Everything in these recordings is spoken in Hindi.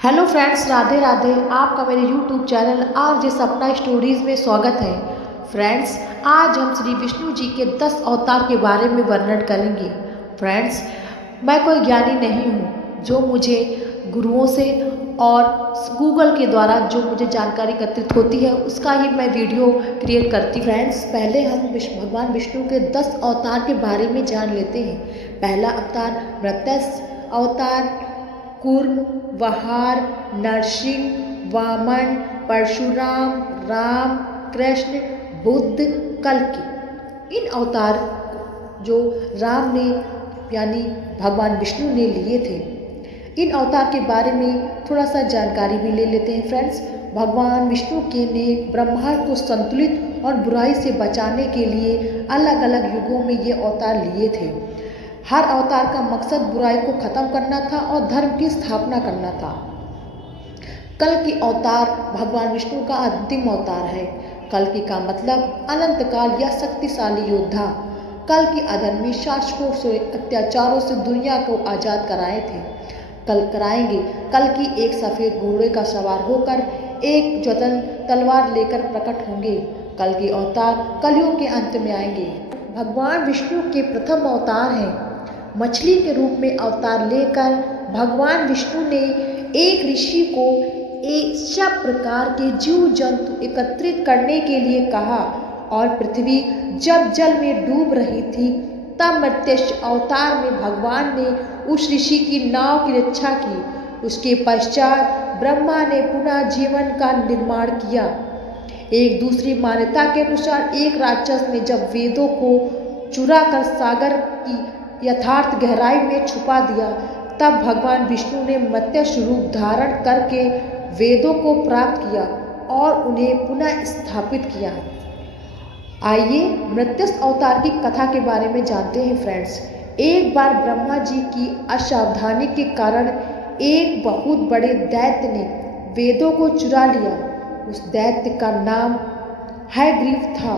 Hello friends, Radhe Radhe. आपका मेरे यूट्यूब चैनल आरजे सपना स्टोरीज में स्वागत है। फ्रेंड्स, आज हम श्री विष्णु जी के 10 अवतार के बारे में वर्णन करेंगे। फ्रेंड्स, मैं कोई ज्ञानी नहीं हूँ। जो मुझे गुरुओं से और गूगल के द्वारा जो मुझे जानकारी एकत्रित होती है उसका ही मैं वीडियो क्रिएट करती हूँ। फ्रेंड्स, पहले हम भगवान विष्णु के 10 अवतार के बारे में जान लेते हैं। पहला अवतार मत्स्य अवतार, कूर्म, वहार, नरसिंह, वामन, परशुराम, राम, कृष्ण, बुद्ध, कल्कि। इन अवतार जो राम ने यानी भगवान विष्णु ने लिए थे। इन अवतार के बारे में थोड़ा सा जानकारी भी ले लेते हैं। फ्रेंड्स, भगवान विष्णु के ने ब्रह्मांड को संतुलित और बुराई से बचाने के लिए अलग अलग युगों में ये अवतार लिए थे। हर अवतार का मकसद बुराई को खत्म करना था और धर्म की स्थापना करना था। कल्कि अवतार भगवान विष्णु का अंतिम अवतार है। कल्कि का मतलब अनंत काल या शक्तिशाली योद्धा। कल्कि अधर्मी शासकों से अत्याचारों से दुनिया को आजाद कराए थे। कराएंगे। कल्कि एक सफेद घोड़े का सवार होकर एक ज्वलन तलवार लेकर प्रकट होंगे। कल्कि अवतार कलयुग के अंत में आएंगे। भगवान विष्णु के प्रथम अवतार हैं। मछली के रूप में अवतार लेकर भगवान विष्णु ने एक ऋषि को एक सब प्रकार के जीव जंतु एकत्रित करने के लिए कहा और पृथ्वी जब जल में डूब रही थी तब मत्स्य अवतार में भगवान ने उस ऋषि की नाव की रक्षा की। उसके पश्चात ब्रह्मा ने पुनः जीवन का निर्माण किया। एक दूसरी मान्यता के अनुसार एक राक्षस ने जब वेदों को चुरा कर सागर की यथार्थ गहराई में छुपा दिया तब भगवान विष्णु ने मत्स्य रूप धारण करके वेदों को प्राप्त किया और उन्हें पुनः स्थापित किया। आइए मत्स्य अवतार की कथा के बारे में जानते हैं। फ्रेंड्स, एक बार ब्रह्मा जी की असावधानी के कारण एक बहुत बड़े दैत्य ने वेदों को चुरा लिया। उस दैत्य का नाम हयग्रीव था।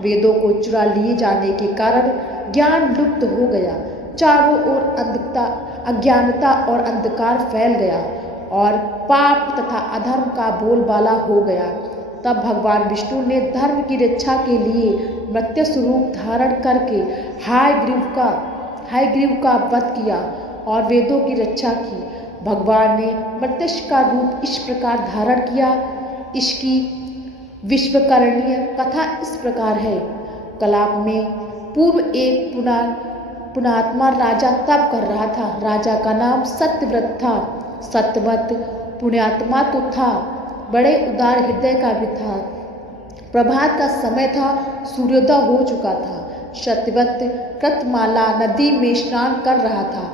वेदों को चुरा लिए जाने के कारण ज्ञान लुप्त हो गया। चारों ओर अज्ञानता और अंधकार फैल गया और पाप तथा अधर्म का बोलबाला हो गया। तब भगवान विष्णु ने धर्म की रक्षा के लिए मत्स्य रूप धारण करके हयग्रीव का वध किया और वेदों की रक्षा की। भगवान ने मत्स्य का रूप इस प्रकार धारण किया। इसकी विश्वकरणीय कथा इस प्रकार है। कलाप में पूर्व एक पुण्यात्मा राजा तप कर रहा था। राजा का नाम सत्यव्रत था। सत्यव्रत पुण्यात्मा तो था, बड़े उदार हृदय का भी था। प्रभात का समय था, सूर्योदय हो चुका था। सत्यव्रत कृतमाला नदी में स्नान कर रहा था।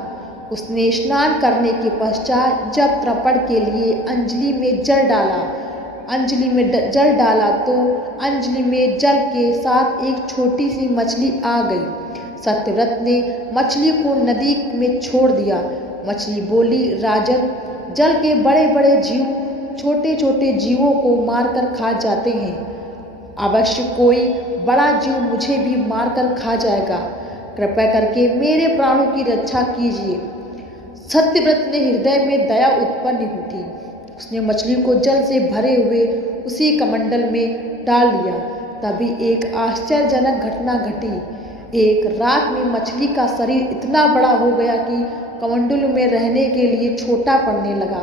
उसने स्नान करने के पश्चात जब तर्पण के लिए अंजलि में जल डाला तो अंजलि में जल के साथ एक छोटी सी मछली आ गई। सत्यव्रत ने मछली को नदी में छोड़ दिया। मछली बोली, राजन, जल के बड़े बड़े जीव छोटे छोटे जीवों को मारकर खा जाते हैं। अवश्य कोई बड़ा जीव मुझे भी मारकर खा जाएगा। कृपया करके मेरे प्राणों की रक्षा कीजिए। सत्यव्रत ने हृदय में दया उत्पन्न उठी। उसने मछली को जल से भरे हुए उसी कमंडल में डाल दिया। तभी एक आश्चर्यजनक घटना घटी। एक रात में मछली का शरीर इतना बड़ा हो गया कि कमंडल में रहने के लिए छोटा पड़ने लगा।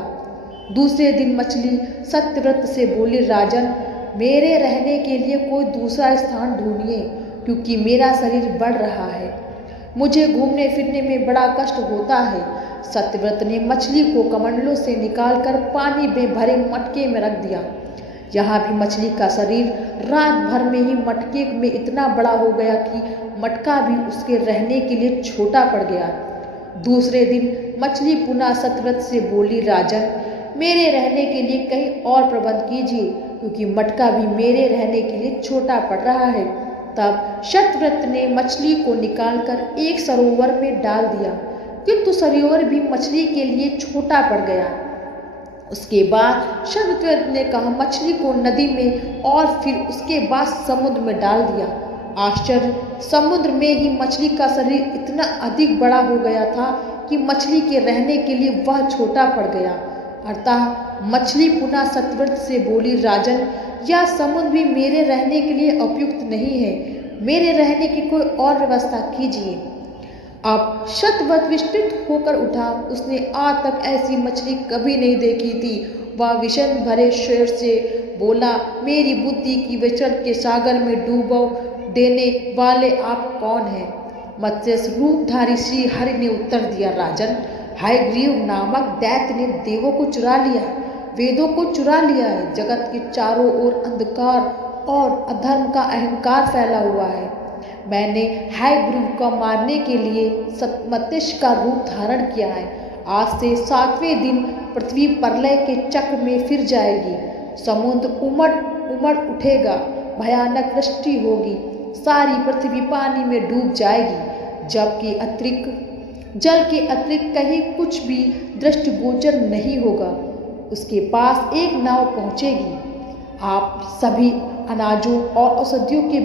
दूसरे दिन मछली सत्यव्रत से बोली, राजन, मेरे रहने के लिए कोई दूसरा स्थान ढूंढिए क्योंकि मेरा शरीर बढ़ रहा है। मुझे घूमने फिरने में बड़ा कष्ट होता है। सत्यव्रत ने मछली को कमंडलों से निकालकर पानी में भरे मटके में रख दिया। यहाँ भी मछली का शरीर रात भर में ही मटके में इतना बड़ा हो गया कि मटका भी उसके रहने के लिए छोटा पड़ गया। दूसरे दिन मछली पुनः सत्यव्रत से बोली, राजन, मेरे रहने के लिए कहीं और प्रबंध कीजिए क्योंकि मटका भी मेरे रहने के लिए छोटा पड़ रहा है। तब सत्यव्रत ने मछली को निकालकर एक सरोवर में डाल दिया, किंतु सरोवर भी मछली के लिए छोटा पड़ गया। उसके बाद सत्यव्रत ने कहा, मछली को नदी में और फिर उसके बाद समुद्र में डाल दिया। आश्चर्य, समुद्र में ही मछली का शरीर इतना अधिक बड़ा हो गया था कि मछली के रहने के लिए वह छोटा पड़ गया। अतः मछली पुनः सत्यव्रत से बोली, राजन, यह समुद्र भी मेरे रहने के लिए उपयुक्त नहीं है, मेरे रहने की कोई और व्यवस्था कीजिए। अब शतव्रत विस्मित होकर उठा। उसने आज तक ऐसी मछली कभी नहीं देखी थी। वह विषण भरे स्वर से बोला, मेरी बुद्धि की विचरण के सागर में डूबो देने वाले आप कौन हैं? मत्स्य रूपधारी श्री हरि ने उत्तर दिया, राजन, हयग्रीव नामक दैत्य ने देवों को चुरा लिया, वेदों को चुरा लिया है। जगत के चारों ओर अंधकार और अधर्म का अहंकार फैला हुआ है। मैंने हयग्रीव को मारने के लिए मत्स्य का रूप धारण किया है। आज से 7वें दिन पृथ्वी प्रलय के चक्र में फिर जाएगी। समुद्र उमड़ उठेगा, भयानक वृष्टि होगी, सारी पृथ्वी पानी में डूब जाएगी। जल के अतिरिक्त कहीं कुछ भी दृष्टिगोचर नहीं होगा। उसके पास एक नाव पहुंचेगी। आप सभी अनाजों और औषधियों के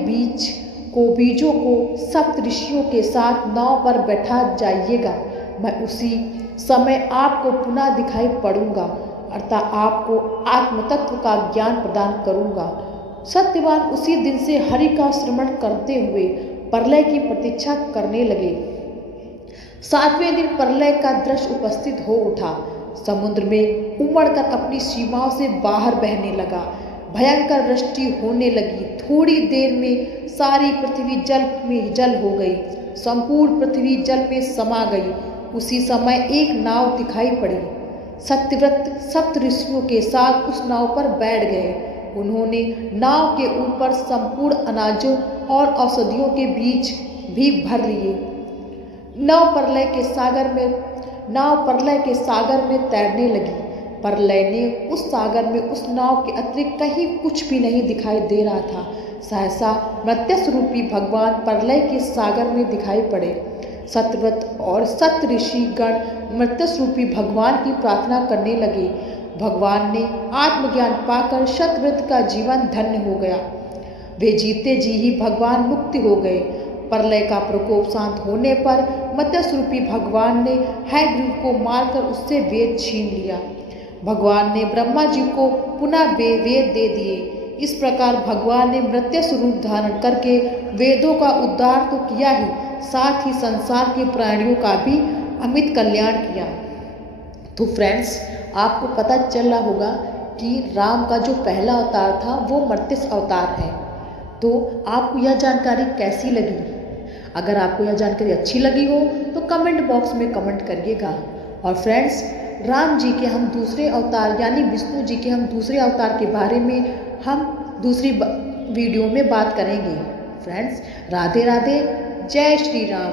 बीजों को सप्त ऋषियों के साथ नाव पर बैठा जाइएगा। मैं उसी समय आपको पुनः दिखाई पड़ूंगा, अर्थात आपको आत्मतत्व का ज्ञान प्रदान करूंगा। सत्यवान उसी दिन से हरि का श्रवण करते हुए प्रलय की प्रतीक्षा करने लगे। 7वें दिन प्रलय का दृश्य उपस्थित हो उठा। समुद्र में उमड़कर अपनी सीमाओं से बाहर बहने लगा। भयंकर वृष्टि होने लगी। थोड़ी देर में सारी पृथ्वी जल में जल हो गई। संपूर्ण पृथ्वी जल में समा गई। उसी समय एक नाव दिखाई पड़ी। सत्यव्रत सप्त ऋषियों के साथ उस नाव पर बैठ गए। उन्होंने नाव के ऊपर संपूर्ण अनाजों और औषधियों के बीज भी भर लिए। नाव प्रलय के सागर में तैरने लगी। प्रलय ने उस सागर में उस नाव के अतिरिक्त कहीं कुछ भी नहीं दिखाई दे रहा था। सहसा मत्स्य रूपी भगवान प्रलय के सागर में दिखाई पड़े। सत्यव्रत और सप्त ऋषि गण मत्स्य रूपी भगवान की प्रार्थना करने लगे। भगवान ने आत्मज्ञान पाकर सत्यव्रत का जीवन धन्य हो गया। वे जीते जी ही भगवान मुक्त हो गए। प्रलय का प्रकोप शांत होने पर मत्स्य रूपी भगवान ने हयग्रीव को मारकर उससे वेद छीन लिया। भगवान ने ब्रह्मा जी को पुनः वेद दे दिए। इस प्रकार भगवान ने मत्स्य रूप धारण करके वेदों का उद्धार तो किया ही, साथ ही संसार के प्राणियों का भी अमित कल्याण किया। तो फ्रेंड्स, आपको पता चल रहा होगा कि राम का जो पहला अवतार था वो मत्स्य अवतार है। तो आपको यह जानकारी कैसी लगी? अगर आपको यह जानकारी अच्छी लगी हो तो कमेंट बॉक्स में कमेंट करिएगा। और फ्रेंड्स, राम जी के हम दूसरे अवतार यानी विष्णु जी के हम दूसरे अवतार के बारे में हम दूसरी वीडियो में बात करेंगे। फ्रेंड्स, राधे राधे, जय श्री राम।